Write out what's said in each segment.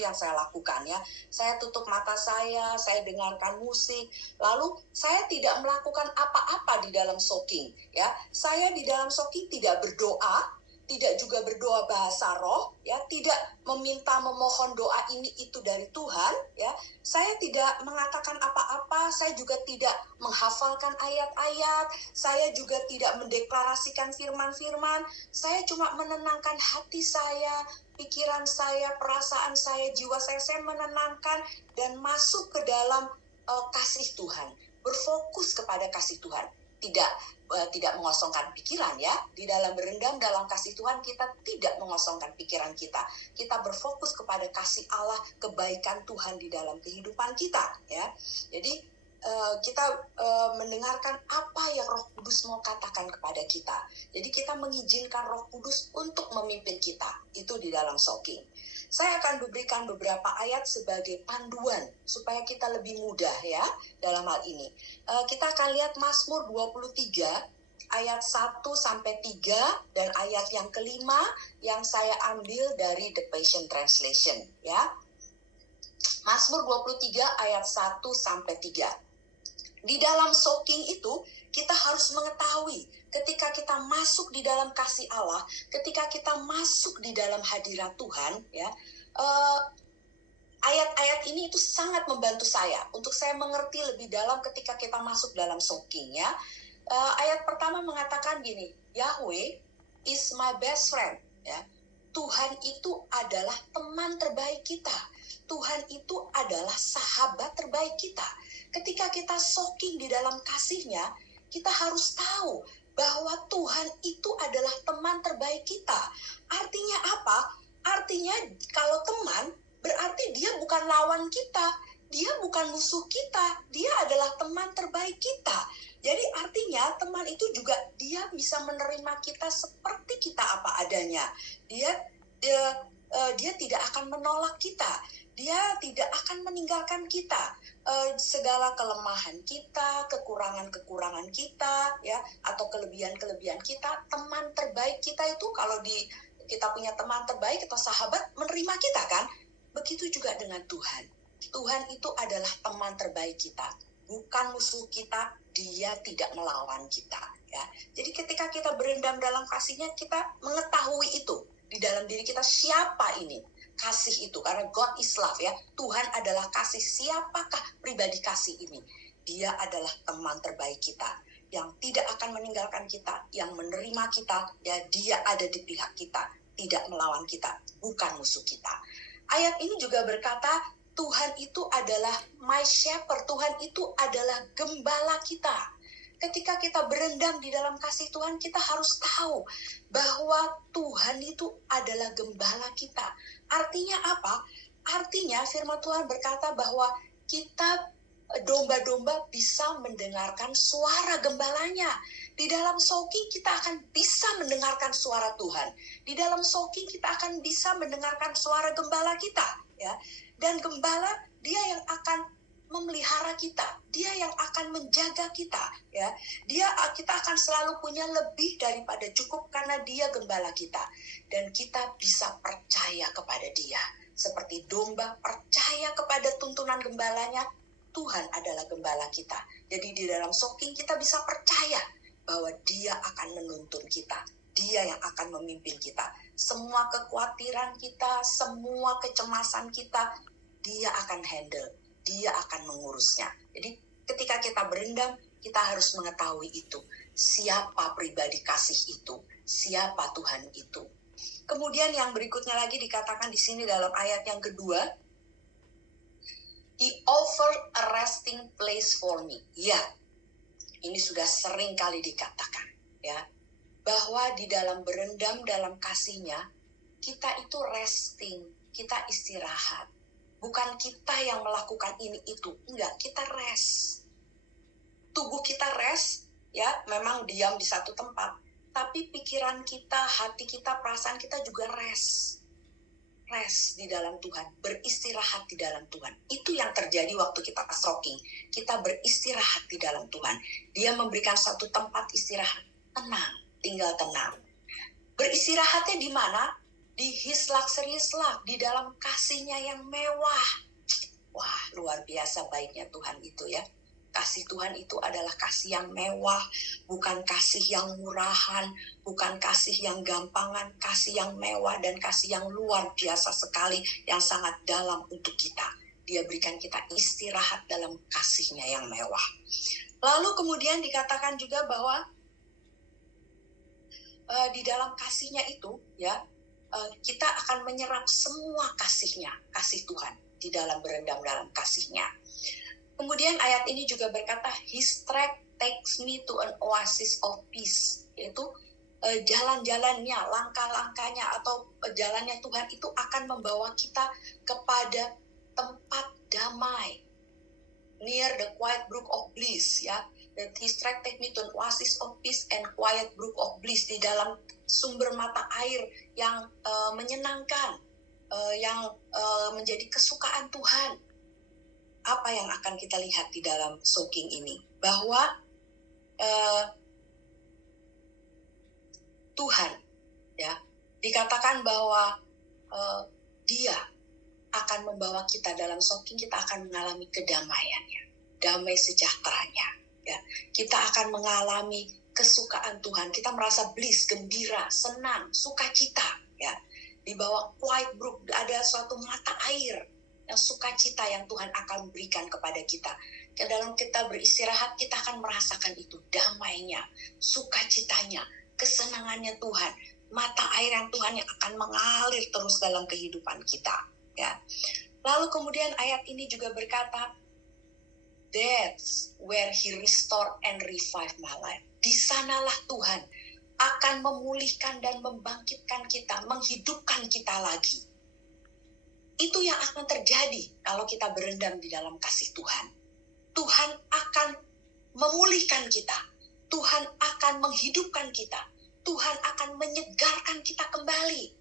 itu yang saya lakukan ya. Saya tutup mata saya dengarkan musik, lalu saya tidak melakukan apa-apa di dalam soaking ya. Saya di dalam soaking tidak berdoa, tidak juga berdoa bahasa roh ya, tidak memohon doa ini itu dari Tuhan ya. Saya tidak mengatakan apa-apa, saya juga tidak menghafalkan ayat-ayat, saya juga tidak mendeklarasikan firman-firman. Saya cuma menenangkan hati saya, pikiran saya, perasaan saya, jiwa saya menenangkan dan masuk ke dalam kasih Tuhan, berfokus kepada kasih Tuhan. Tidak mengosongkan pikiran ya. Di dalam berendam dalam kasih Tuhan, kita tidak mengosongkan pikiran kita. Kita berfokus kepada kasih Allah, kebaikan Tuhan di dalam kehidupan kita ya. Jadi kita mendengarkan apa yang Roh Kudus mau katakan kepada kita. Jadi kita mengizinkan Roh Kudus untuk memimpin kita. Itu di dalam soaking. Saya akan berikan beberapa ayat sebagai panduan supaya kita lebih mudah ya dalam hal ini. Kita akan lihat Mazmur 23 ayat 1-3 dan ayat yang kelima yang saya ambil dari The Passion Translation ya. Mazmur 23 ayat 1-3. Di dalam soaking itu kita harus mengetahui ketika kita masuk di dalam kasih Allah, ketika kita masuk di dalam hadirat Tuhan ya, ayat-ayat ini itu sangat membantu saya untuk saya mengerti lebih dalam ketika kita masuk dalam soaking ya. Ayat pertama mengatakan gini, Yahweh is my best friend ya. Tuhan itu adalah teman terbaik kita. Tuhan itu adalah sahabat terbaik kita. Ketika kita soaking di dalam kasih-Nya, kita harus tahu bahwa Tuhan itu adalah teman terbaik kita. Artinya apa? Artinya kalau teman, berarti dia bukan lawan kita. Dia bukan musuh kita. Dia adalah teman terbaik kita. Jadi artinya teman itu juga dia bisa menerima kita seperti kita apa adanya. Dia tidak akan menolak kita. Dia tidak akan meninggalkan kita. Segala kelemahan kita, kekurangan-kekurangan kita, ya, atau kelebihan-kelebihan kita, teman terbaik kita itu kalau kita punya teman terbaik atau sahabat menerima kita kan? Begitu juga dengan Tuhan. Tuhan itu adalah teman terbaik kita, bukan musuh kita. Dia tidak melawan kita. Ya. Jadi ketika kita berendam dalam kasih-Nya, kita mengetahui itu di dalam diri kita siapa ini. Kasih itu, karena God is love ya. Tuhan adalah kasih. Siapakah pribadi kasih ini? Dia adalah teman terbaik kita, yang tidak akan meninggalkan kita, yang menerima kita, ya. Dia ada di pihak kita, tidak melawan kita, bukan musuh kita. Ayat ini juga berkata, Tuhan itu adalah my shepherd. Tuhan itu adalah gembala kita. Ketika kita berendam di dalam kasih Tuhan, kita harus tahu bahwa Tuhan itu adalah gembala kita. Artinya apa? Artinya firman Tuhan berkata bahwa kita domba-domba bisa mendengarkan suara gembalanya. Di dalam soaking kita akan bisa mendengarkan suara Tuhan. Di dalam soaking kita akan bisa mendengarkan suara gembala kita, ya. Dan gembala dia yang akan memelihara kita, dia yang akan menjaga kita, ya. Kita akan selalu punya lebih daripada cukup karena dia gembala kita, dan kita bisa percaya kepada dia. Seperti domba percaya kepada tuntunan gembalanya, Tuhan adalah gembala kita. Jadi di dalam soaking kita bisa percaya bahwa dia akan menuntun kita, dia yang akan memimpin kita. Semua kekhawatiran kita, semua kecemasan kita, dia akan handle. Dia akan mengurusnya. Jadi ketika kita berendam, kita harus mengetahui itu. Siapa pribadi kasih itu? Siapa Tuhan itu? Kemudian yang berikutnya lagi dikatakan di sini dalam ayat yang kedua, He offered a resting place for me. Ya, ini sudah sering kali dikatakan, ya, bahwa di dalam berendam dalam kasih-Nya, kita itu resting, kita istirahat. Bukan kita yang melakukan ini itu, enggak, kita rest. Tubuh kita rest, ya, memang diam di satu tempat, tapi pikiran kita, hati kita, perasaan kita juga rest. Rest di dalam Tuhan, beristirahat di dalam Tuhan. Itu yang terjadi waktu kita soaking. Kita beristirahat di dalam Tuhan. Dia memberikan satu tempat istirahat, tenang, tinggal tenang. Beristirahatnya di mana? di His luxurious love, di dalam kasih-Nya yang mewah. Wah, luar biasa baiknya Tuhan itu ya. Kasih Tuhan itu adalah kasih yang mewah, bukan kasih yang murahan, bukan kasih yang gampangan, kasih yang mewah dan kasih yang luar biasa sekali, yang sangat dalam untuk kita. Dia berikan kita istirahat dalam kasih-Nya yang mewah. Lalu kemudian dikatakan juga bahwa di dalam kasih-Nya itu ya, kita akan menyerap semua kasih-Nya, kasih Tuhan di dalam berendam dalam kasih-Nya. Kemudian ayat ini juga berkata, His track takes me to an oasis of peace, yaitu jalan-jalannya, langkah-langkahnya atau jalannya Tuhan itu akan membawa kita kepada tempat damai, near the quiet brook of bliss, ya. His track take me to an oasis of peace and quiet brook of bliss, di dalam sumber mata air yang menyenangkan, yang menjadi kesukaan Tuhan. Apa yang akan kita lihat di dalam soaking ini? Bahwa Tuhan, ya, dikatakan bahwa Dia akan membawa kita dalam soaking, kita akan mengalami kedamaiannya, damai sejahteranya. Ya, kita akan mengalami kesukaan Tuhan. Kita merasa bliss, gembira, senang, sukacita. Ya, di bawah quiet brook ada suatu mata air yang sukacita yang Tuhan akan berikan kepada kita. Ke dalam kita beristirahat, kita akan merasakan itu, damainya, sukacitanya, kesenangannya Tuhan, mata air yang Tuhan yang akan mengalir terus dalam kehidupan kita. Ya. Lalu kemudian ayat ini juga berkata, that's where He restore and revive my life. Di sanalah Tuhan akan memulihkan dan membangkitkan kita, menghidupkan kita lagi. Itu yang akan terjadi kalau kita berendam di dalam kasih Tuhan. Tuhan akan memulihkan kita. Tuhan akan menghidupkan kita. Tuhan akan menyegarkan kita kembali.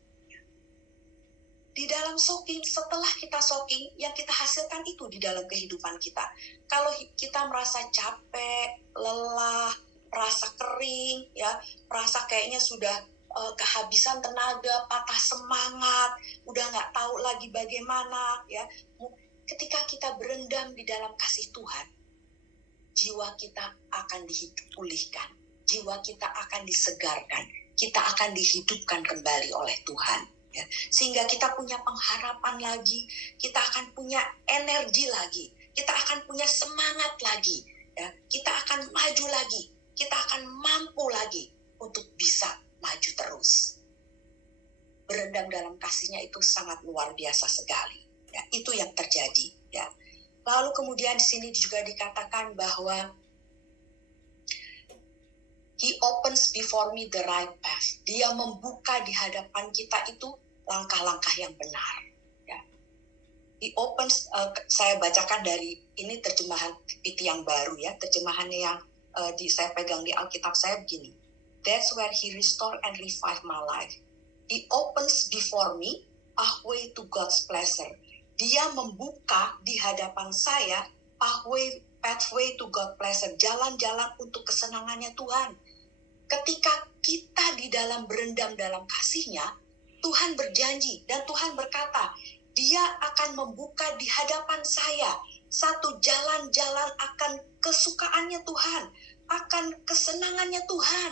Di dalam soaking, setelah kita soaking, yang kita hasilkan itu di dalam kehidupan kita. Kalau kita merasa capek, lelah, merasa kering, ya, merasa kayaknya sudah kehabisan tenaga, patah semangat, udah nggak tahu lagi bagaimana, ya. Ketika kita berendam di dalam kasih Tuhan, jiwa kita akan dipulihkan, jiwa kita akan disegarkan, kita akan dihidupkan kembali oleh Tuhan. Ya. Sehingga kita punya pengharapan lagi, kita akan punya energi lagi, kita akan punya semangat lagi, ya. Kita akan maju lagi, kita akan mampu lagi untuk bisa maju terus. Berendam dalam kasih-Nya itu sangat luar biasa sekali. Ya, itu yang terjadi. Ya. Lalu kemudian di sini juga dikatakan bahwa He opens before me the right path. Dia membuka di hadapan kita itu langkah-langkah yang benar. Ya. He opens, saya bacakan dari ini terjemahan PT yang baru ya, terjemahannya yang saya pegang di Alkitab saya begini. That's where He restore and revive my life. He opens before me pathway to God's pleasure. Dia membuka di hadapan saya pathway to God's pleasure, jalan-jalan untuk kesenangannya Tuhan. Ketika kita di dalam berendam dalam kasih-Nya, Tuhan berjanji dan Tuhan berkata, Dia akan membuka di hadapan saya satu jalan-jalan akan kesukaannya Tuhan, akan kesenangannya Tuhan.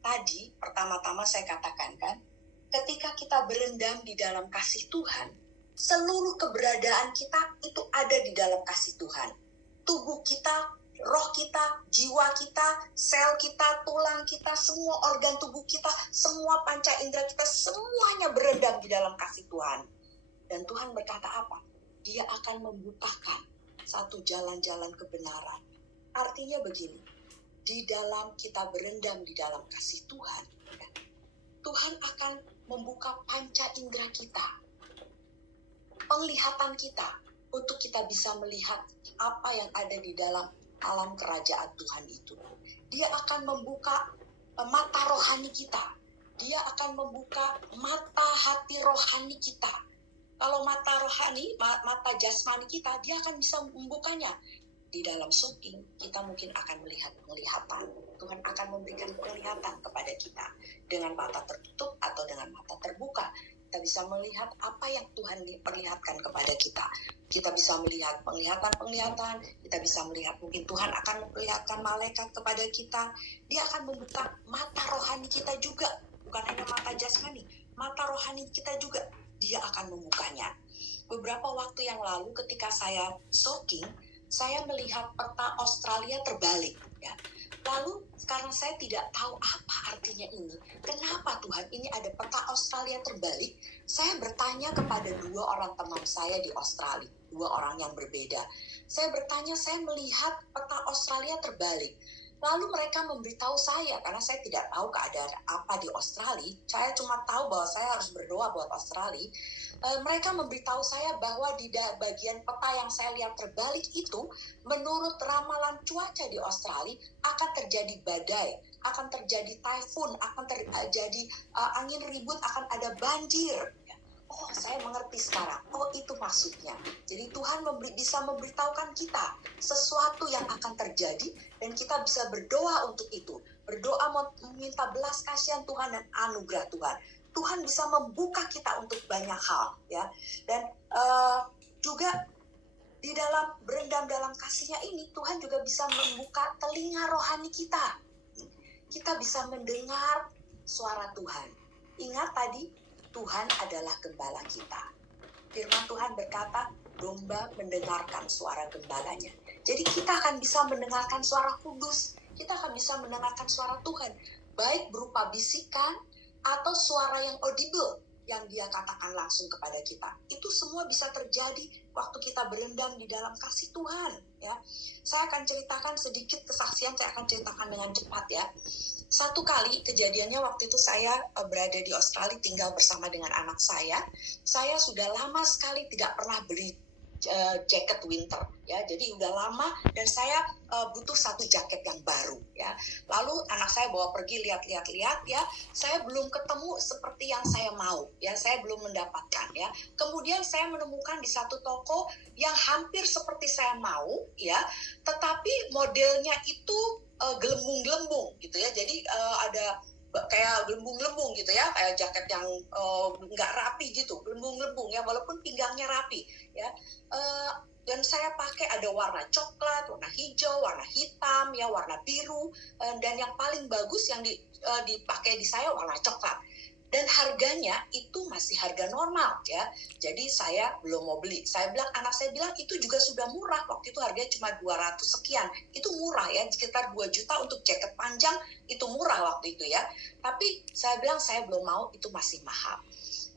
Tadi pertama-tama saya katakan kan, ketika kita berendam di dalam kasih Tuhan, seluruh keberadaan kita itu ada di dalam kasih Tuhan. Tubuh kita, roh kita, jiwa kita, sel kita, tulang kita, semua organ tubuh kita, semua panca indera kita, semuanya berendam di dalam kasih Tuhan. Dan Tuhan berkata apa? Dia akan membukakan satu jalan-jalan kebenaran. Artinya begini, di dalam kita berendam di dalam kasih Tuhan, ya, Tuhan akan membuka panca indera kita, penglihatan kita, untuk kita bisa melihat apa yang ada di dalam alam kerajaan Tuhan itu. Dia akan membuka mata rohani kita. Dia akan membuka mata hati rohani kita. Kalau mata rohani, mata jasmani kita, dia akan bisa membukanya. Di dalam soaking, kita mungkin akan melihat penglihatan. Tuhan akan memberikan penglihatan kepada kita. Dengan mata tertutup atau dengan mata terbuka, kita bisa melihat apa yang Tuhan perlihatkan kepada kita. Kita bisa melihat penglihatan-penglihatan, kita bisa melihat mungkin Tuhan akan memperlihatkan malaikat kepada kita. Dia akan membuka mata rohani kita juga, bukan hanya mata jasmani, mata rohani kita juga. Dia akan membukanya. Beberapa waktu yang lalu ketika saya shopping, saya melihat peta Australia terbalik, ya. Lalu karena saya tidak tahu apa artinya ini, kenapa Tuhan ini ada peta Australia terbalik, saya bertanya kepada 2 orang teman saya di Australia, 2 orang yang berbeda. Saya bertanya, saya melihat peta Australia terbalik. Lalu mereka memberitahu saya, karena saya tidak tahu keadaan apa di Australia, saya cuma tahu bahwa saya harus berdoa buat Australia. Mereka memberitahu saya bahwa di bagian peta yang saya lihat terbalik itu, menurut ramalan cuaca di Australia, akan terjadi badai, akan terjadi typhoon, akan terjadi angin ribut, akan ada banjir. Oh, saya mengerti sekarang. Oh, itu maksudnya. Jadi Tuhan bisa memberitahukan kita sesuatu yang akan terjadi dan kita bisa berdoa untuk itu. Berdoa meminta belas kasihan Tuhan dan anugerah Tuhan. Tuhan bisa membuka kita untuk banyak hal, ya. Dan juga di dalam berendam dalam kasih-Nya ini, Tuhan juga bisa membuka telinga rohani kita. Kita bisa mendengar suara Tuhan. Ingat tadi, Tuhan adalah gembala kita. Firman Tuhan berkata, domba mendengarkan suara gembalanya. Jadi kita akan bisa mendengarkan suara kudus. Kita akan bisa mendengarkan suara Tuhan. Baik berupa bisikan atau suara yang audible yang Dia katakan langsung kepada kita. Itu semua bisa terjadi waktu kita berendam di dalam kasih Tuhan, ya. Saya akan ceritakan sedikit kesaksian, saya akan ceritakan dengan cepat, ya. Satu kali kejadiannya waktu itu saya berada di Australia tinggal bersama dengan anak saya. Saya sudah lama sekali tidak pernah beli jaket winter, ya. Jadi udah lama dan saya butuh satu jaket yang baru, ya. Lalu anak saya bawa pergi lihat-lihat, ya. Saya belum ketemu seperti yang saya mau, ya. Saya belum mendapatkan, ya. Kemudian saya menemukan di satu toko yang hampir seperti saya mau, ya. Tetapi modelnya itu gelembung-gelembung gitu, ya. Jadi ada kayak gelembung-gelembung gitu, ya, kayak jaket yang nggak rapi gitu, gelembung-gelembung, ya, walaupun pinggangnya rapi, ya. Dan saya pakai ada warna coklat, warna hijau, warna hitam, ya, warna biru, dan yang paling bagus yang dipakai di saya warna coklat. Dan harganya itu masih harga normal, ya. Jadi saya belum mau beli. Anak saya bilang itu juga sudah murah. Waktu itu harganya cuma 200 sekian. Itu murah, ya. Sekitar 2 juta untuk jaket panjang itu murah waktu itu, ya. Tapi saya bilang saya belum mau, itu masih mahal.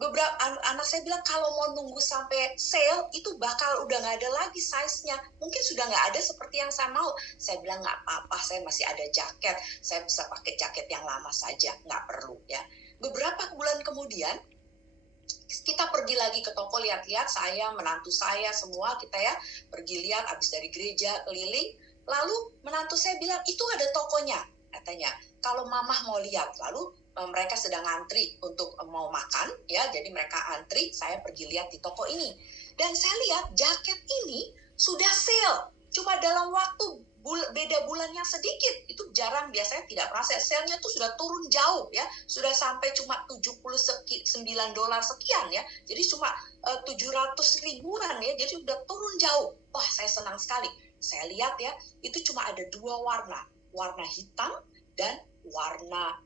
Beberapa anak saya bilang kalau mau nunggu sampai sale itu bakal udah nggak ada lagi size-nya, mungkin sudah nggak ada seperti yang saya mau. Saya bilang nggak apa-apa, saya masih ada jaket, saya bisa pakai jaket yang lama saja, nggak perlu, ya. Beberapa bulan kemudian kita pergi lagi ke toko lihat-lihat, saya, menantu saya, semua kita, ya, pergi lihat habis dari gereja keliling. Lalu menantu saya bilang itu ada tokonya, katanya. Kalau mamah mau lihat, lalu mereka sedang antri untuk mau makan, ya. Jadi mereka antri, saya pergi lihat di toko ini. Dan saya lihat jaket ini sudah sale. Cuma dalam waktu beda bulannya sedikit, itu jarang, biasanya tidak pernah sale-nya tuh sudah turun jauh, ya, sudah sampai cuma $79 sekian, ya, jadi cuma 700 ribuan, ya, jadi sudah turun jauh. Wah, saya senang sekali. Saya lihat, ya, itu cuma ada 2 warna hitam dan warna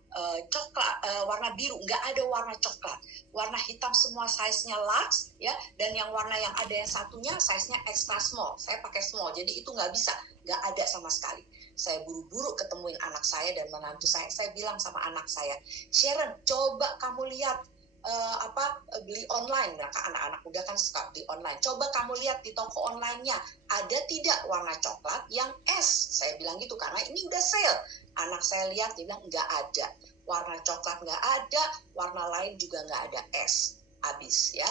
coklat, warna biru, nggak ada warna coklat. Warna hitam semua size-nya large, ya, dan yang warna yang ada yang satunya size-nya extra small. Saya pakai small, jadi itu nggak bisa, nggak ada sama sekali. Saya buru-buru ketemuin anak saya dan menantu saya. Saya bilang sama anak saya, Sharon, coba kamu lihat beli online. Nah, anak-anak muda kan suka beli online. Coba kamu lihat di toko online-nya, ada tidak warna coklat yang S? Saya bilang gitu karena ini udah sale. Anak saya lihat, dia bilang nggak ada. Warna coklat nggak ada, warna lain juga nggak ada S. Habis, ya.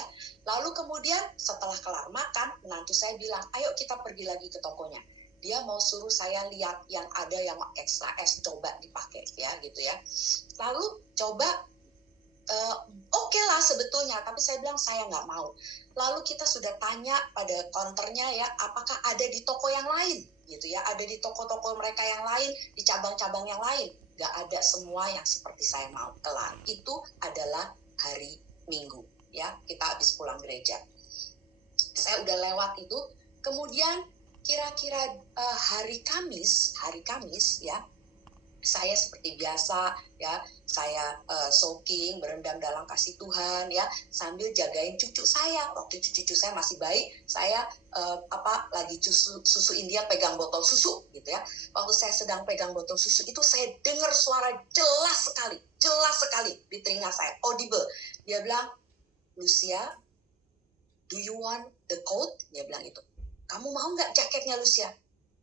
Lalu kemudian setelah kelar makan, menantu saya bilang, ayo kita pergi lagi ke tokonya. Dia mau suruh saya lihat yang ada yang extra S, coba dipakai, ya, gitu, ya. Lalu coba, oke lah sebetulnya, tapi saya bilang saya nggak mau. Lalu kita sudah tanya pada counternya, ya, apakah ada di toko yang lain? gitu ya. Ada di toko-toko mereka yang lain, di cabang-cabang yang lain. Gak ada semua yang seperti saya mau. Kelar. Itu adalah hari Minggu, ya. Kita habis pulang gereja. Saya udah lewat itu. Kemudian kira-kira hari Kamis ya, saya seperti biasa ya, saya soaking, berendam dalam kasih Tuhan ya, sambil jagain cucu saya. Waktu cucu saya masih bayi, saya lagi susuin dia, pegang botol susu gitu ya. Waktu saya sedang pegang botol susu itu, saya dengar suara jelas sekali di telinga saya, audible. Dia bilang, "Lucia, do you want the coat?" Dia bilang itu. "Kamu mau nggak jaketnya, Lucia?"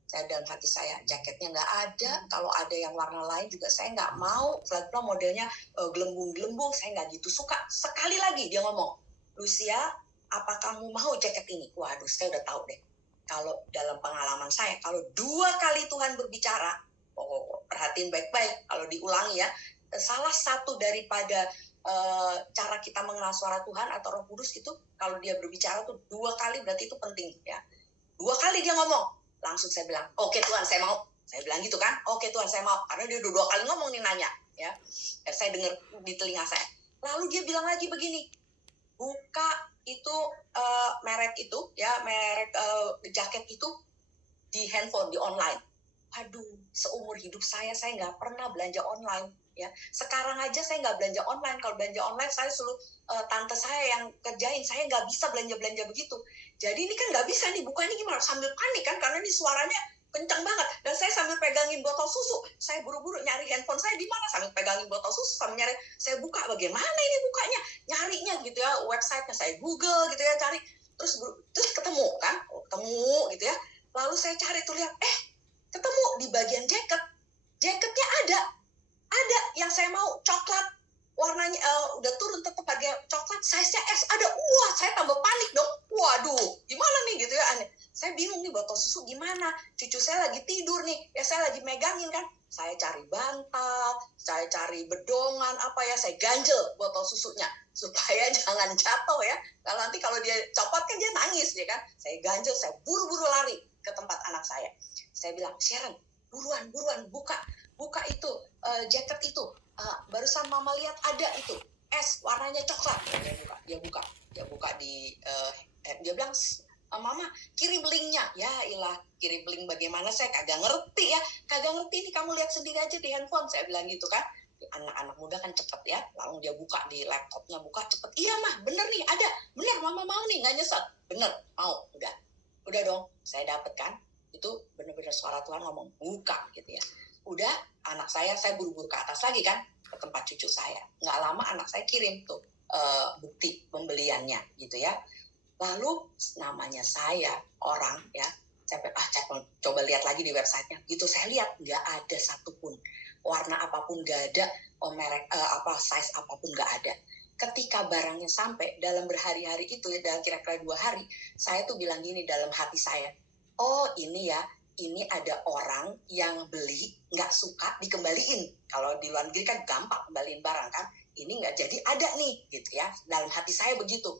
Saya dalam hati saya, jaketnya nggak ada. Kalau ada yang warna lain juga saya nggak mau. Flat modelnya gelembung-gelembung, saya nggak gitu suka. Sekali lagi dia ngomong, "Lucia, apa kamu mau jaket ini?" Waduh, saya udah tahu deh. Kalau dalam pengalaman saya, kalau 2 kali Tuhan berbicara, perhatiin baik-baik, kalau diulangi ya, salah satu daripada cara kita mengenal suara Tuhan atau Roh Kudus itu, kalau dia berbicara tuh 2 kali, berarti itu penting ya. 2 kali dia ngomong. Langsung saya bilang, "Oke Tuhan, saya mau." Saya bilang gitu kan, "Oke Tuhan, saya mau." Karena dia 2 kali ngomong nih, nanya ya. Saya dengar di telinga saya. Lalu dia bilang lagi begini, "Buka itu merek itu ya, merek jaket itu di handphone, di online." Aduh, seumur hidup saya nggak pernah belanja online ya. Sekarang aja saya nggak belanja online. Kalau belanja online saya suruh tante saya yang kerjain. Saya nggak bisa belanja begitu. Jadi ini kan nggak bisa nih, bukanya gimana? Sambil panik kan, karena ini suaranya kencang banget. Dan saya sambil pegangin botol susu. Saya buru-buru nyari handphone saya di mana, sambil pegangin botol susu, sambil nyari. Saya buka, bagaimana ini bukanya? Nyarinya gitu ya, websitenya saya Google gitu ya, cari. Terus ketemu kan, gitu ya. Lalu saya cari tuh, lihat, ketemu di bagian jaketnya ada yang saya mau, coklat, warnanya udah turun, tetap harga coklat, size-nya S ada. Wah, saya tambah panik dong. Waduh, gimana nih gitu ya, aneh. Saya bingung nih, botol susu gimana, cucu saya lagi tidur nih ya, saya lagi megangin kan, saya cari bantal, saya cari bedongan saya ganjel botol susunya supaya jangan jatuh ya. Nanti kalau dia copot kan dia nangis ya kan. Saya ganjel, saya buru-buru lari ke tempat anak saya. Saya bilang, "Sharon, buruan buka itu jaket itu, barusan mama lihat ada itu es warnanya coklat." Dia buka di dia bilang, "Mama, kirim linknya." Ya ilah, kirim link bagaimana, saya kagak ngerti ini, kamu lihat sendiri aja di handphone, saya bilang gitu kan. Anak-anak muda kan cepet ya, lalu dia buka di laptopnya, cepet. "Iya mah, bener nih, ada, bener, mama mau nih, nggak nyesel." "Bener, mau." Udah dong, saya dapet kan. Itu bener-bener suara Tuhan ngomong, buka gitu ya. Udah, anak saya buru-buru ke atas lagi kan, ke tempat cucu saya. Nggak lama anak saya kirim tuh bukti pembeliannya gitu ya. Lalu namanya saya orang ya, saya coba lihat lagi di websitenya. Gitu saya lihat nggak ada satupun, warna apapun nggak ada, merek size apapun nggak ada. Ketika barangnya sampai, dalam berhari-hari itu ya, dalam kira-kira 2 hari, saya tuh bilang gini dalam hati saya, "Oh ini ya, ini ada orang yang beli, nggak suka, dikembaliin." Kalau di luar negeri kan gampang kembaliin barang kan, ini nggak jadi ada nih gitu ya. Dalam hati saya begitu.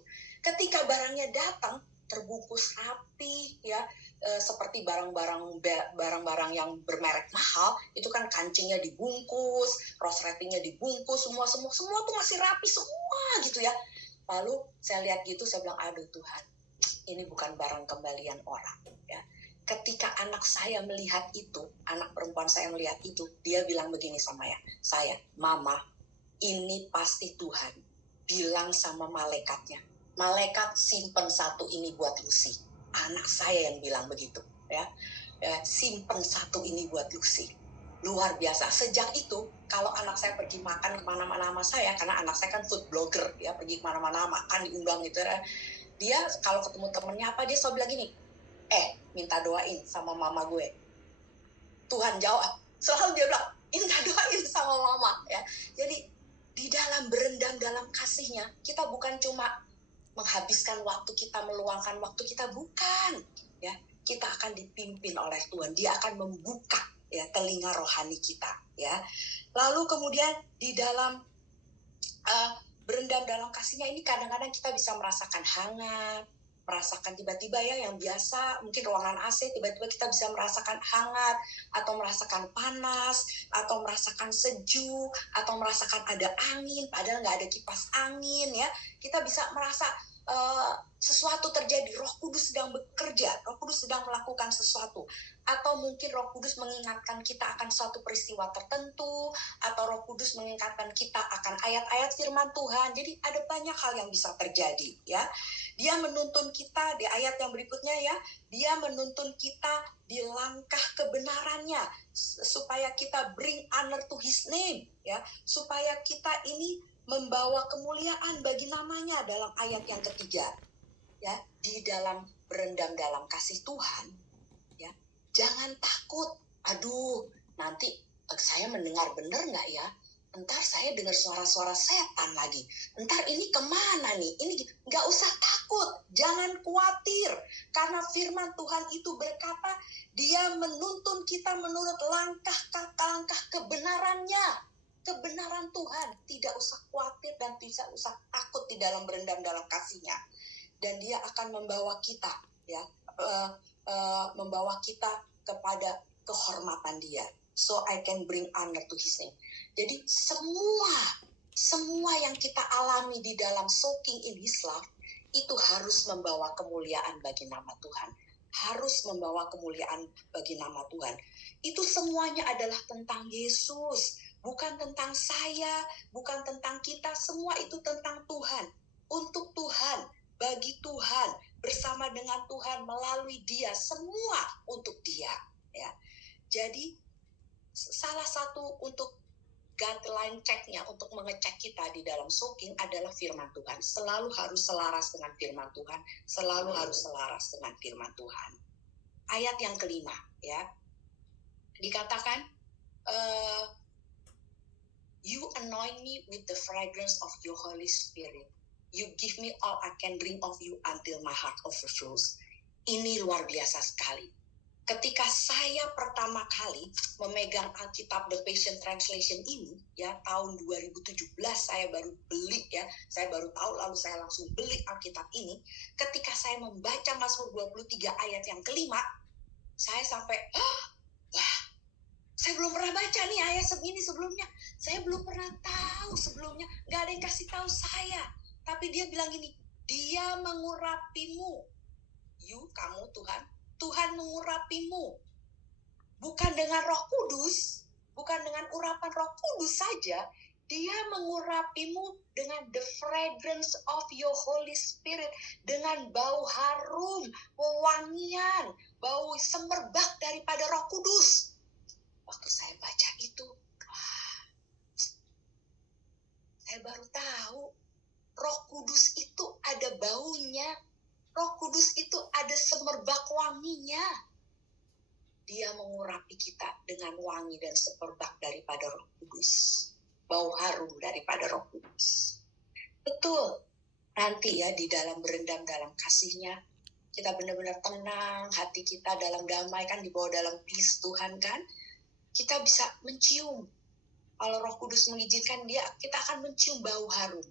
Ketika barangnya datang, terbungkus rapi ya, seperti barang-barang yang bermerek mahal, itu kan kancingnya dibungkus, cross-ratingnya dibungkus, semua tuh masih rapi semua gitu ya. Lalu saya lihat gitu, saya bilang, "Aduh Tuhan, ini bukan barang kembalian orang." Ya. Ketika anak saya melihat itu, anak perempuan saya melihat itu, dia bilang begini sama saya, "Mama, ini pasti Tuhan bilang sama malaikatnya, 'Malaikat, simpen satu ini buat Lucy.'" Anak saya yang bilang begitu ya, "Simpen satu ini buat Lucy." Luar biasa. Sejak itu, kalau anak saya pergi makan kemana-mana sama saya, karena anak saya kan food blogger ya, pergi kemana-mana makan diundang gitu ya, dia kalau ketemu temennya dia selalu bilang gini, "Minta doain sama mama gue." Tuhan jawab. Selalu dia bilang, "Minta doain sama mama." Ya. Jadi di dalam berendam dalam kasihnya, kita bukan cuma menghabiskan waktu kita, meluangkan waktu kita, bukan ya. Kita akan dipimpin oleh Tuhan. Dia akan membuka ya telinga rohani kita ya. Lalu kemudian di dalam berendam dalam kasihnya ini, kadang-kadang kita bisa merasakan hangat, merasakan tiba-tiba ya yang biasa mungkin ruangan AC tiba-tiba kita bisa merasakan hangat atau merasakan panas atau merasakan sejuk atau merasakan ada angin padahal nggak ada kipas angin ya. Kita bisa merasa sesuatu terjadi, Roh Kudus sedang bekerja, Roh Kudus sedang melakukan sesuatu, atau mungkin Roh Kudus mengingatkan kita akan suatu peristiwa tertentu, atau Roh Kudus mengingatkan kita akan ayat-ayat firman Tuhan. Jadi ada banyak hal yang bisa terjadi ya. Dia menuntun kita di ayat yang berikutnya ya, dia menuntun kita di langkah kebenarannya supaya kita bring honor to his name ya, supaya kita ini membawa kemuliaan bagi namanya dalam ayat yang ketiga ya, di dalam berendam dalam kasih Tuhan ya. Jangan takut, aduh nanti saya mendengar benar nggak ya, entar saya dengar suara-suara setan lagi, entar ini kemana nih, ini nggak usah takut, jangan khawatir, karena firman Tuhan itu berkata dia menuntun kita menurut langkah kebenarannya. Kebenaran Tuhan, tidak usah khawatir dan tidak usah takut di dalam berendam dalam kasih-Nya. Dan dia akan membawa kita ya, membawa kita kepada kehormatan dia. So I can bring honor to his name. Jadi semua yang kita alami di dalam soaking in his love itu harus membawa kemuliaan bagi nama Tuhan. Harus membawa kemuliaan bagi nama Tuhan. Itu semuanya adalah tentang Yesus. Bukan tentang saya, bukan tentang kita, semua itu tentang Tuhan. Untuk Tuhan, bagi Tuhan, bersama dengan Tuhan, melalui dia, semua untuk dia. Ya. Jadi, salah satu untuk guideline check-nya, untuk mengecek kita di dalam soaking adalah firman Tuhan. Selalu harus selaras dengan firman Tuhan, selalu harus selaras dengan firman Tuhan. Ayat yang kelima, ya, dikatakan, you anoint me with the fragrance of your Holy Spirit. You give me all I can drink of you until my heart overflows. Ini luar biasa sekali. Ketika saya pertama kali memegang Alkitab The Passion Translation ini, ya tahun 2017 saya baru beli ya, saya baru tahu lalu saya langsung beli Alkitab ini. Ketika saya membaca Mazmur 23 ayat yang kelima, saya sampai, wah, saya belum pernah baca nih ayat segini sebelumnya. Saya belum pernah tahu sebelumnya. Gak ada yang kasih tahu saya. Tapi dia bilang gini, dia mengurapimu. You, kamu Tuhan. Tuhan mengurapimu. Bukan dengan Roh Kudus. Bukan dengan urapan Roh Kudus saja. Dia mengurapimu dengan the fragrance of your Holy Spirit. Dengan bau harum, wewangian, bau semerbak daripada Roh Kudus. Waktu saya baca itu, saya baru tahu Roh Kudus itu ada baunya. Roh Kudus itu ada semerbak wanginya. Dia mengurapi kita dengan wangi dan semerbak daripada Roh Kudus. Bau harum daripada Roh Kudus. Betul. Nanti ya di dalam berendam dalam kasih-Nya, kita benar-benar tenang, hati kita dalam damai kan, dibawa dalam peace Tuhan kan. Kita bisa mencium. Kalau Roh Kudus mengizinkan dia, kita akan mencium bau harum.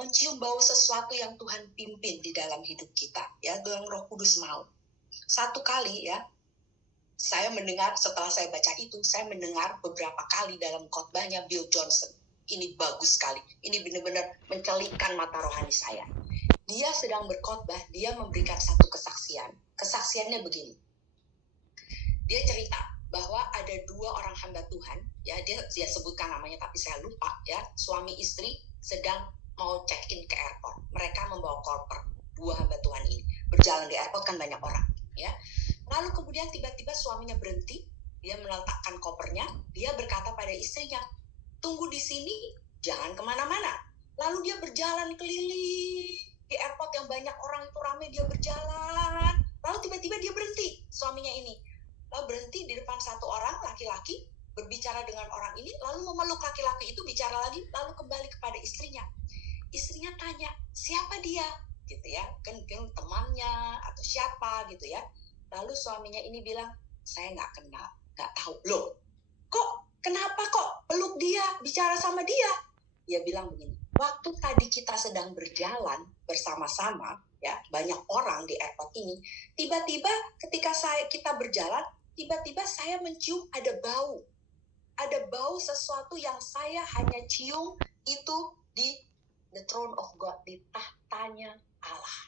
Mencium bau sesuatu yang Tuhan pimpin di dalam hidup kita. Ya, dalam Roh Kudus mau. Satu kali ya, saya mendengar setelah saya baca itu, saya mendengar beberapa kali dalam khotbahnya Bill Johnson. Ini bagus sekali. Ini benar-benar mencelikkan mata rohani saya. Dia sedang berkhotbah, dia memberikan satu kesaksian. Kesaksiannya begini. Dia cerita bahwa ada dua orang hamba Tuhan, ya dia sebutkan namanya tapi saya lupa ya, suami istri sedang mau check in ke airport. Mereka membawa koper, dua hamba Tuhan ini berjalan di airport kan banyak orang, ya. Lalu kemudian tiba-tiba suaminya berhenti, dia meletakkan kopernya, dia berkata pada istrinya, tunggu di sini, jangan kemana-mana. Lalu dia berjalan keliling di airport yang banyak orang itu ramai, dia berjalan. Lalu tiba-tiba dia berhenti, suaminya ini. Lalu berhenti di depan satu orang laki-laki, berbicara dengan orang ini, lalu memeluk laki-laki itu, bicara lagi, lalu kembali kepada istrinya. Istrinya tanya, siapa dia? Gitu ya, kan temannya atau siapa gitu ya. Lalu suaminya ini bilang, saya nggak kenal, nggak tahu. Loh, kenapa kok peluk dia, bicara sama dia? Dia bilang begini, waktu tadi kita sedang berjalan bersama-sama, ya, banyak orang di airport ini. Tiba-tiba ketika kita berjalan, tiba-tiba saya mencium ada bau sesuatu yang saya hanya cium itu di the throne of God, di tahtanya Allah.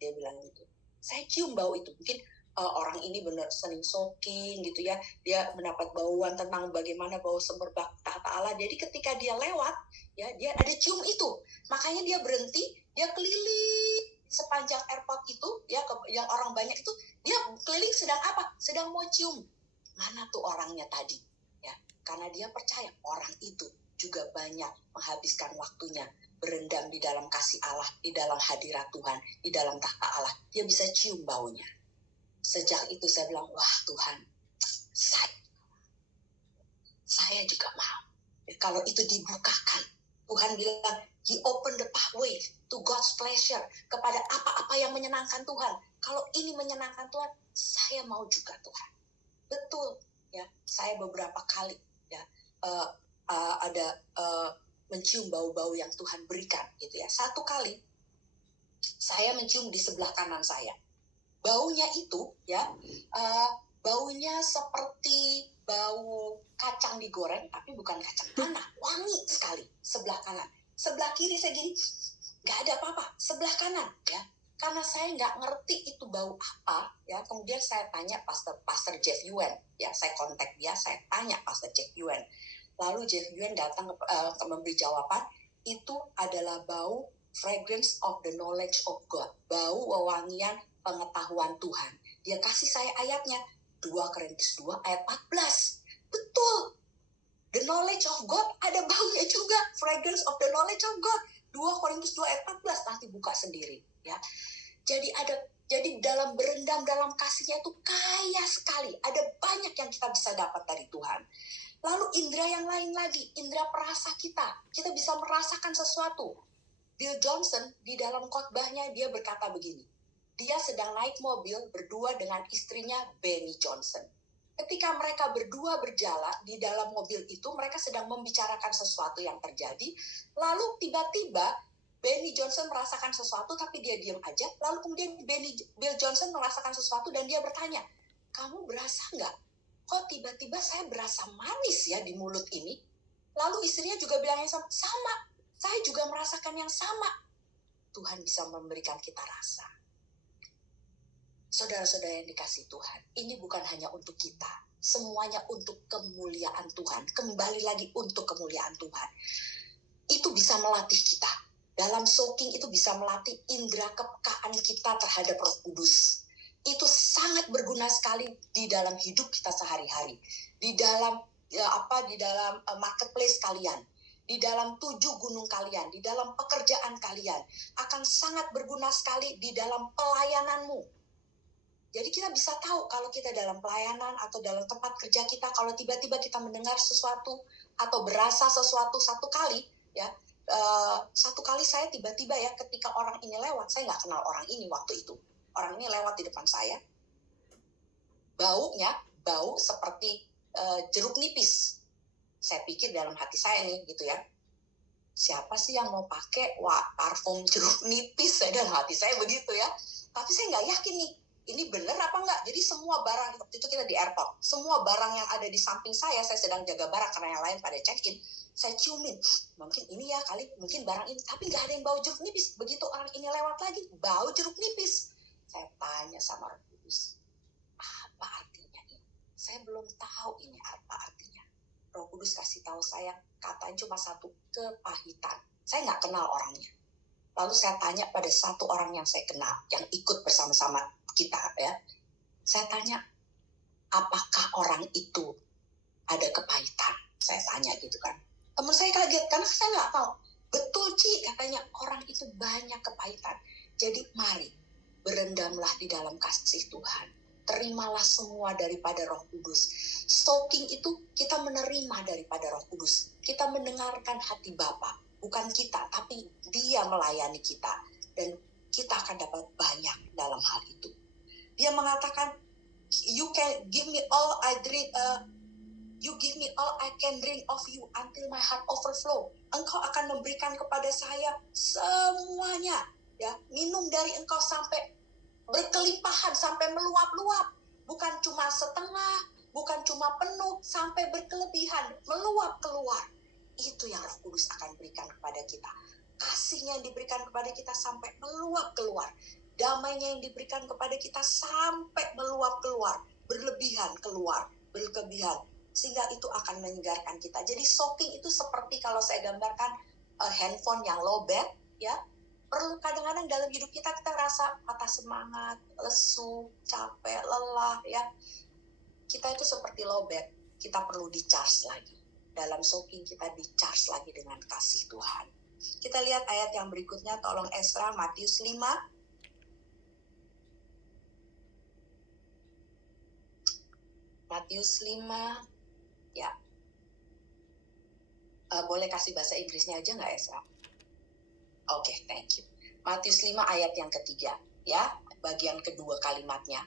Dia bilang gitu. Saya cium bau itu. Mungkin orang ini benar sering soaking gitu ya. Dia mendapat bauan tentang bagaimana bau semerbak tahta Allah. Jadi ketika dia lewat, ya dia ada cium itu. Makanya dia berhenti, dia keliling sepanjang airport itu, ya yang orang banyak itu, dia keliling sedang apa? Sedang mau cium. Mana tuh orangnya tadi? Ya, karena dia percaya orang itu juga banyak menghabiskan waktunya berendam di dalam kasih Allah, di dalam hadirat Tuhan, di dalam tahta Allah. Dia bisa cium baunya. Sejak itu saya bilang, wah Tuhan, saya juga mau. Kalau itu dibukakan, Tuhan bilang, He open the pathway to God's pleasure, kepada apa-apa yang menyenangkan Tuhan. Kalau ini menyenangkan Tuhan, saya mau juga Tuhan. Betul, ya. Saya beberapa kali ya ada mencium bau-bau yang Tuhan berikan, gitu ya. Satu kali saya mencium di sebelah kanan saya. Baunya itu ya, baunya seperti bau kacang digoreng, tapi bukan kacang tanah, wangi sekali. Sebelah kanan, sebelah kiri saya gini, nggak ada apa-apa. Sebelah kanan ya, karena saya nggak ngerti itu bau apa ya. Kemudian saya tanya Pastor Jeff Yuen ya, saya kontak dia, saya tanya Pastor Jeff Yuen. Lalu Jeff Yuen datang memberi jawaban, itu adalah bau fragrance of the knowledge of God, bau wewangian pengetahuan Tuhan. Dia kasih saya ayatnya, 2 Korintus 2 ayat 14. Betul. The knowledge of God ada baunya juga, fragrance of the knowledge of God. 2 Korintus 2 ayat 14, nanti buka sendiri ya. Jadi dalam berendam dalam kasihnya itu kaya sekali. Ada banyak yang kita bisa dapat dari Tuhan. Lalu indera yang lain lagi, indera perasa kita. Kita bisa merasakan sesuatu. Bill Johnson di dalam khotbahnya dia berkata begini. Dia sedang naik mobil berdua dengan istrinya Benny Johnson. Ketika mereka berdua berjalan di dalam mobil itu, mereka sedang membicarakan sesuatu yang terjadi. Lalu tiba-tiba Benny Johnson merasakan sesuatu tapi dia diam aja. Lalu kemudian Bill Johnson merasakan sesuatu dan dia bertanya, kamu berasa nggak? Kok tiba-tiba saya berasa manis ya di mulut ini? Lalu istrinya juga bilang yang sama. Saya juga merasakan yang sama. Tuhan bisa memberikan kita rasa. Saudara-saudara yang dikasih Tuhan, ini bukan hanya untuk kita. Semuanya untuk kemuliaan Tuhan. Kembali lagi untuk kemuliaan Tuhan. Itu bisa melatih kita. Dalam soaking itu bisa melatih indera kepekaan kita terhadap Roh Kudus. Itu sangat berguna sekali di dalam hidup kita sehari-hari. Di dalam marketplace kalian. Di dalam 7 gunung kalian. Di dalam pekerjaan kalian. Akan sangat berguna sekali di dalam pelayananmu. Jadi kita bisa tahu kalau kita dalam pelayanan atau dalam tempat kerja kita, kalau tiba-tiba kita mendengar sesuatu atau berasa sesuatu satu kali, ya, satu kali saya tiba-tiba ya ketika orang ini lewat, saya nggak kenal orang ini waktu itu. Orang ini lewat di depan saya, bau seperti jeruk nipis. Saya pikir dalam hati saya nih, gitu ya. Siapa sih yang mau pakai parfum jeruk nipis? Dalam hati saya begitu ya. Tapi saya nggak yakin nih. Ini benar apa enggak? Jadi semua barang, waktu itu kita di airport, semua barang yang ada di samping saya sedang jaga barang karena yang lain pada check-in, saya ciumin, mungkin ini ya kali, mungkin barang ini, tapi nggak ada yang bau jeruk nipis. Begitu orang ini lewat lagi, bau jeruk nipis. Saya tanya sama Roh Kudus, apa artinya ini? Saya belum tahu ini apa artinya. Roh Kudus kasih tahu saya, katanya cuma satu, kepahitan. Saya nggak kenal orangnya. Lalu saya tanya pada satu orang yang saya kenal, yang ikut bersama-sama kita ya, saya tanya, apakah orang itu ada kepahitan? Saya tanya gitu kan. Teman saya kaget karena saya nggak tahu. Betul Ci, katanya orang itu banyak kepahitan. Jadi mari berendamlah di dalam kasih Tuhan. Terimalah semua daripada Roh Kudus. Soaking itu kita menerima daripada Roh Kudus. Kita mendengarkan hati Bapa, bukan kita, tapi Dia melayani kita dan kita akan dapat banyak dalam hal itu. Dia mengatakan, you can give me all I drink, you give me all I can drink of you until my heart overflow. Engkau akan memberikan kepada saya semuanya ya, minum dari engkau sampai berkelimpahan, sampai meluap-luap, bukan cuma setengah, bukan cuma penuh, sampai berkelebihan, meluap keluar. Itu yang Roh Kudus akan berikan kepada kita. Kasihnya yang diberikan kepada kita sampai meluap keluar. Damainya yang diberikan kepada kita sampai meluap keluar, berlebihan keluar, berlebihan. Sehingga itu akan menyegarkan kita. Jadi soaking itu seperti kalau saya gambarkan handphone yang lowbat, ya. Perlu kadang-kadang dalam hidup kita rasa patah semangat, lesu, capek, lelah, ya. Kita itu seperti lowbat, kita perlu di-charge lagi. Dalam soaking kita di-charge lagi dengan kasih Tuhan. Kita lihat ayat yang berikutnya, tolong Esra, Matius 5. Matius 5, ya. Boleh kasih bahasa Inggrisnya aja nggak, Esra? Oke, thank you. Matius 5 ayat yang ketiga, ya, bagian kedua kalimatnya.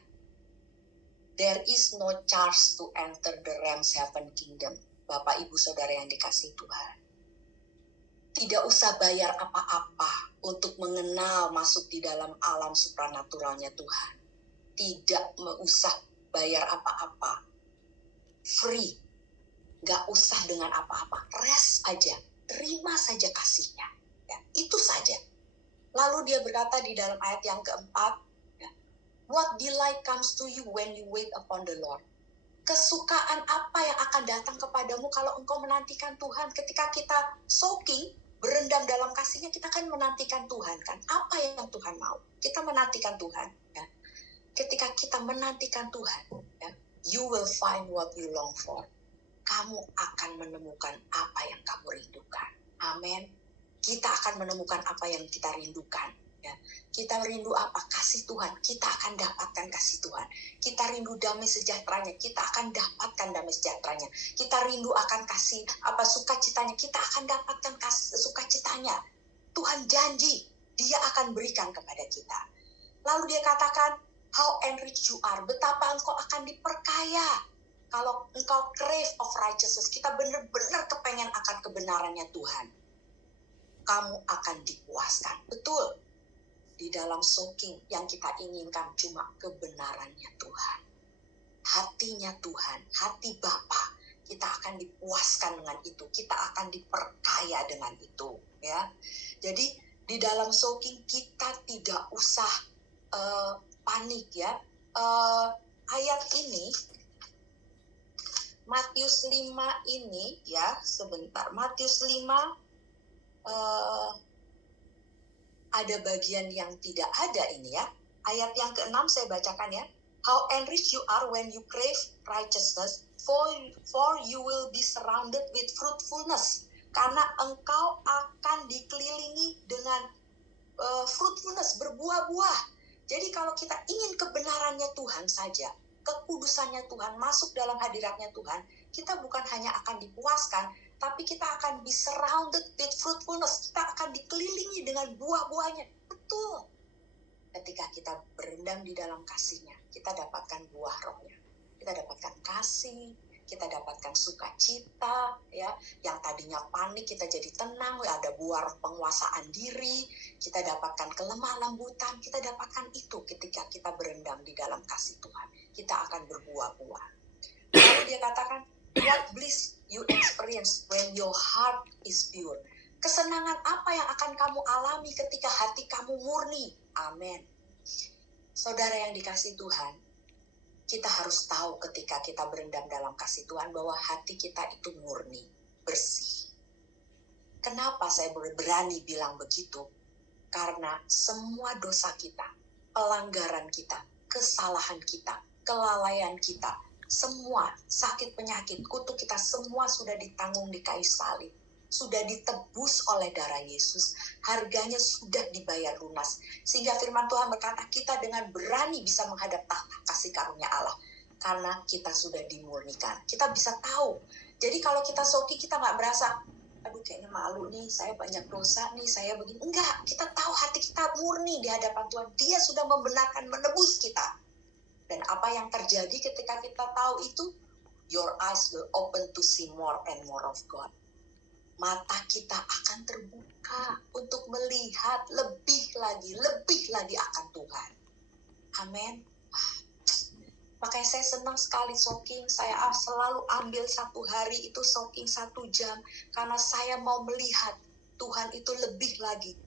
There is no charge to enter the realms heaven kingdom. Bapak, Ibu, Saudara yang dikasihi Tuhan. Tidak usah bayar apa-apa untuk mengenal masuk di dalam alam supranaturalnya Tuhan. Tidak usah bayar apa-apa. Free. Gak usah dengan apa-apa. Rest aja. Terima saja kasihnya. Ya, itu saja. Lalu dia berkata di dalam ayat yang keempat, ya, what delight comes to you when you wait upon the Lord. Kesukaan apa yang akan datang kepadamu kalau engkau menantikan Tuhan. Ketika kita soaking, berendam dalam kasihnya, kita kan menantikan Tuhan kan. Apa yang Tuhan mau? Kita menantikan Tuhan. Ya. Ketika kita menantikan Tuhan, ya, you will find what you long for. Kamu akan menemukan apa yang kamu rindukan. Amin. Kita akan menemukan apa yang kita rindukan. Ya. Kita rindu apa? Kasih Tuhan. Kita akan dapatkan kasih Tuhan. Kita rindu damai sejahteranya. Kita akan dapatkan damai sejahteranya. Kita rindu akan kasih apa sukacitanya. Kita akan dapatkan sukacitanya. Tuhan janji Dia akan berikan kepada kita. Lalu Dia katakan, how enriched you are. Betapa engkau akan diperkaya. Kalau engkau crave of righteousness, kita benar-benar kepengen akan kebenarannya Tuhan. Kamu akan dipuaskan. Betul. Di dalam soaking yang kita inginkan cuma kebenarannya Tuhan. Hatinya Tuhan, hati Bapa. Kita akan dipuaskan dengan itu. Kita akan diperkaya dengan itu. Ya. Jadi di dalam soaking kita tidak usah panik ya. Ayat ini, Matius 5 ini ya, sebentar. Matius 5 ada bagian yang tidak ada ini ya. Ayat yang ke-6 saya bacakan ya. How enriched you are when you crave righteousness, for you will be surrounded with fruitfulness. Karena engkau akan dikelilingi dengan fruitfulness, berbuah-buah. Jadi kalau kita ingin kebenarannya Tuhan saja, kekudusannya Tuhan, masuk dalam hadiratnya Tuhan, kita bukan hanya akan dipuaskan, tapi kita akan be surrounded with fruitfulness. Kita akan dikelilingi dengan buah-buahnya. Betul. Ketika kita berendam di dalam kasihnya, kita dapatkan buah rohnya. Kita dapatkan kasih, kita dapatkan sukacita, ya. Yang tadinya panik, kita jadi tenang, ada buah roh penguasaan diri, kita dapatkan kelemah lembutan, kita dapatkan itu ketika kita berendam di dalam kasih Tuhan. Kita akan berbuah-buah. Lalu dia katakan, what bliss you experience when your heart is pure. Kesenangan apa yang akan kamu alami ketika hati kamu murni. Amin. Saudara yang dikasihi Tuhan, kita harus tahu ketika kita berendam dalam kasih Tuhan bahwa hati kita itu murni, bersih. Kenapa saya berani bilang begitu? Karena semua dosa kita, pelanggaran kita, kesalahan kita, kelalaian kita, semua sakit penyakit, kutuk kita semua sudah ditanggung di kayu salib. Sudah ditebus oleh darah Yesus. Harganya sudah dibayar lunas. Sehingga firman Tuhan berkata kita dengan berani bisa menghadap tahta kasih karunia Allah. Karena kita sudah dimurnikan. Kita bisa tahu. Jadi kalau kita soki, kita gak berasa, aduh kayaknya malu nih, saya banyak dosa nih, saya begini. Enggak, kita tahu hati kita murni di hadapan Tuhan. Dia sudah membenarkan, menebus kita. Dan apa yang terjadi ketika kita tahu itu? Your eyes will open to see more and more of God. Mata kita akan terbuka terbuka untuk melihat lebih lagi akan Tuhan. Amin. Makanya saya senang sekali soking, saya selalu ambil satu hari itu soking 1 jam, karena saya mau melihat Tuhan itu lebih lagi.